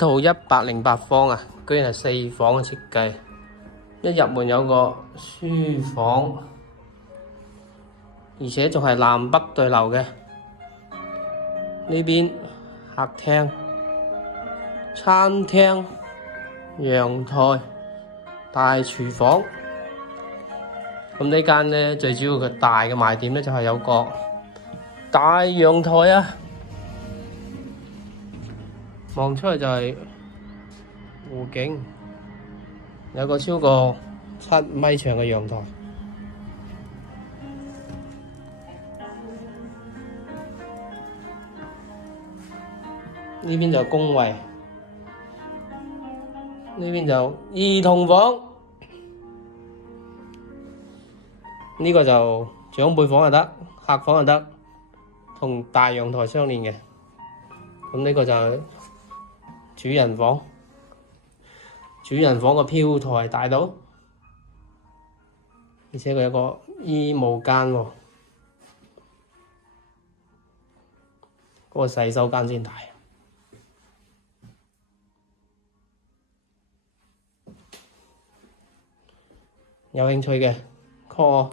套108方啊，居然係4房嘅設計。一入門有個書房，而且仲係南北對流嘅。呢邊客廳、餐廳、陽台、大廚房。咁呢間呢，最主要嘅大嘅賣點呢，就係有個大陽台啊，望出去就係湖景，有個超過7米長嘅陽台。呢邊就公衛，呢邊就兒童房，呢個就長輩房就得，客房就得，同大陽台相連嘅。咁呢個就係主人房，主人房個飄台大到，而且佢有個衣帽間喎，嗰個洗手間先大。有興趣嘅 call 我。